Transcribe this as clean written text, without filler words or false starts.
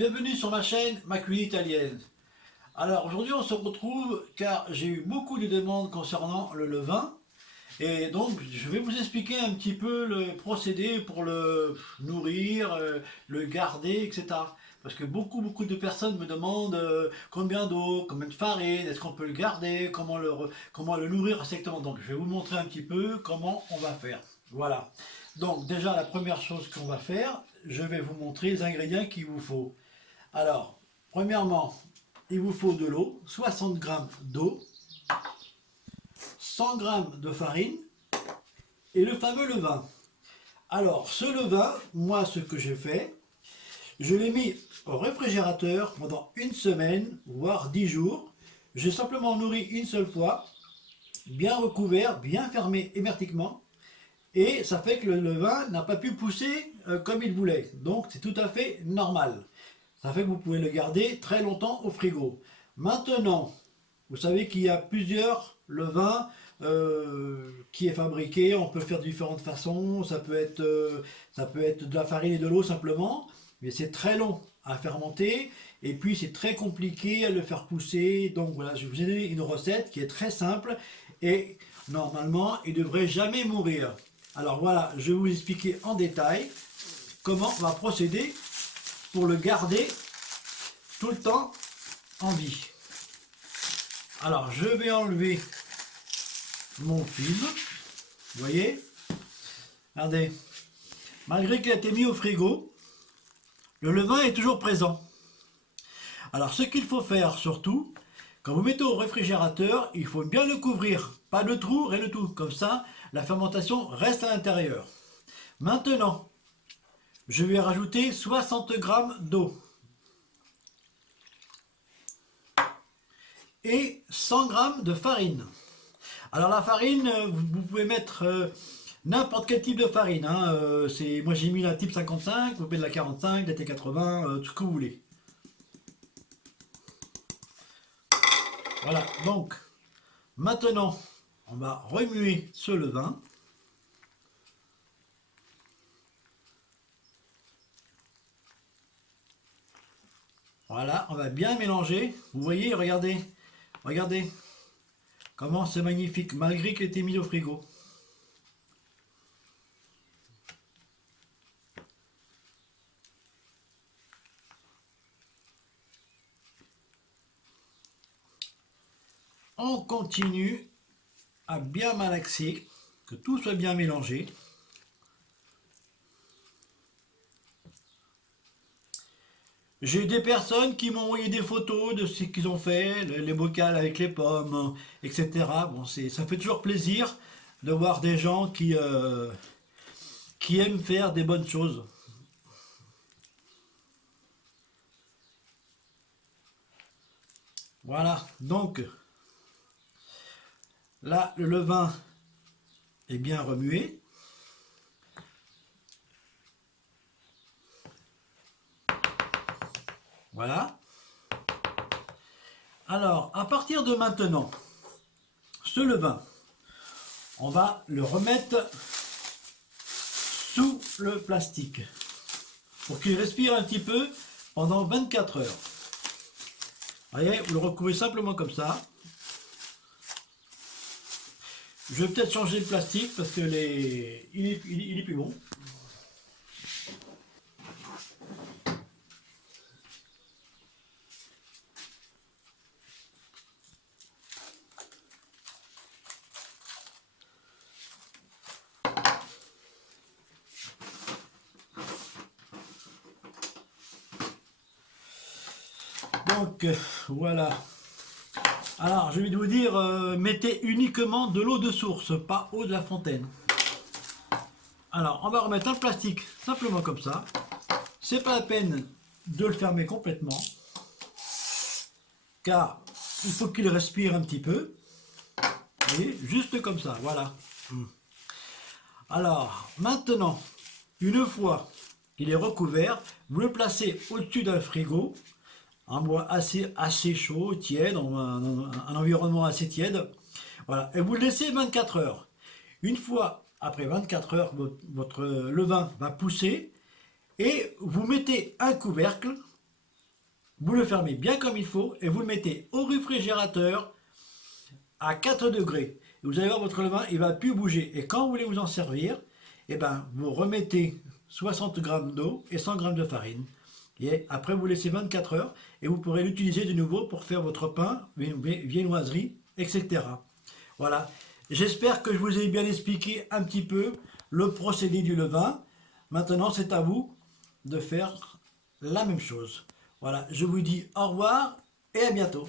bienvenue sur ma chaîne Ma Cuisine Italienne. Alors aujourd'hui on se retrouve car j'ai eu beaucoup de demandes concernant le levain et donc je vais vous expliquer un petit peu le procédé pour le nourrir, le garder, etc. Parce que beaucoup de personnes me demandent combien d'eau, combien de farine, est-ce qu'on peut le garder, comment le nourrir exactement. Donc je vais vous montrer un petit peu comment on va faire. Voilà. Donc déjà la première chose qu'on va faire, je vais vous montrer les ingrédients qu'il vous faut. Alors, premièrement, il vous faut de l'eau, 60 g d'eau, 100 g de farine et le fameux levain. Alors, ce levain, moi ce que j'ai fait, je l'ai mis au réfrigérateur pendant une semaine, voire 10 jours. J'ai simplement nourri une seule fois, bien recouvert, bien fermé hermétiquement. Et ça fait que le levain n'a pas pu pousser comme il voulait. Donc c'est tout à fait normal. Ça fait que vous pouvez le garder très longtemps au frigo. Maintenant, vous savez qu'il y a plusieurs levains qui est fabriqué. On peut le faire de différentes façons. Ça peut être de la farine et de l'eau simplement. Mais c'est très long à fermenter. Et puis c'est très compliqué à le faire pousser. Donc voilà, je vous ai donné une recette qui est très simple. Et normalement, il ne devrait jamais mourir. Alors voilà, je vais vous expliquer en détail comment on va procéder pour le garder tout le temps en vie. Alors je vais enlever mon film, vous voyez, regardez, malgré qu'il a été mis au frigo, le levain est toujours présent. Alors ce qu'il faut faire surtout, quand vous mettez au réfrigérateur, il faut bien le couvrir, pas de trou, rien du tout, comme ça la fermentation reste à l'intérieur. Maintenant, je vais rajouter 60 g d'eau et 100 g de farine. Alors la farine, vous pouvez mettre n'importe quel type de farine. Moi j'ai mis la type 55, vous pouvez de la 45, de la T80, tout ce que vous voulez. Voilà, donc maintenant on va remuer ce levain. Voilà, on va bien mélanger. Vous voyez, regardez, regardez comment c'est magnifique, malgré qu'il ait été mis au frigo. On continue à bien malaxer, que tout soit bien mélangé. J'ai eu des personnes qui m'ont envoyé des photos de ce qu'ils ont fait, les bocals avec les pommes, etc. Bon, ça fait toujours plaisir de voir des gens qui aiment faire des bonnes choses. Voilà, donc là le levain est bien remué. Voilà. Alors, à partir de maintenant, ce levain, on va le remettre sous le plastique pour qu'il respire un petit peu pendant 24 heures. Vous voyez, vous le recouvrez simplement comme ça. Je vais peut-être changer le plastique parce que il est plus bon. Donc voilà. Alors je vais vous dire, mettez uniquement de l'eau de source, pas eau de la fontaine. Alors on va remettre un plastique simplement comme ça. C'est pas la peine de le fermer complètement, car il faut qu'il respire un petit peu. Vous voyez, juste comme ça, voilà. Alors maintenant, une fois qu'il est recouvert, vous le placez au-dessus d'un frigo. Un bois assez chaud, tiède, un environnement assez tiède. Voilà, et vous le laissez 24 heures. Une fois après 24 heures, votre levain va pousser et vous mettez un couvercle vous le fermez bien comme il faut et vous le mettez au réfrigérateur à 4 degrés. Et vous allez voir votre levain, il ne va plus bouger. Et quand vous voulez vous en servir, eh ben, vous remettez 60 grammes d'eau et 100 grammes de farine. Et après, vous laissez 24 heures et vous pourrez l'utiliser de nouveau pour faire votre pain, viennoiserie, etc. Voilà. J'espère que je vous ai bien expliqué un petit peu le procédé du levain. Maintenant, c'est à vous de faire la même chose. Voilà, je vous dis au revoir et à bientôt.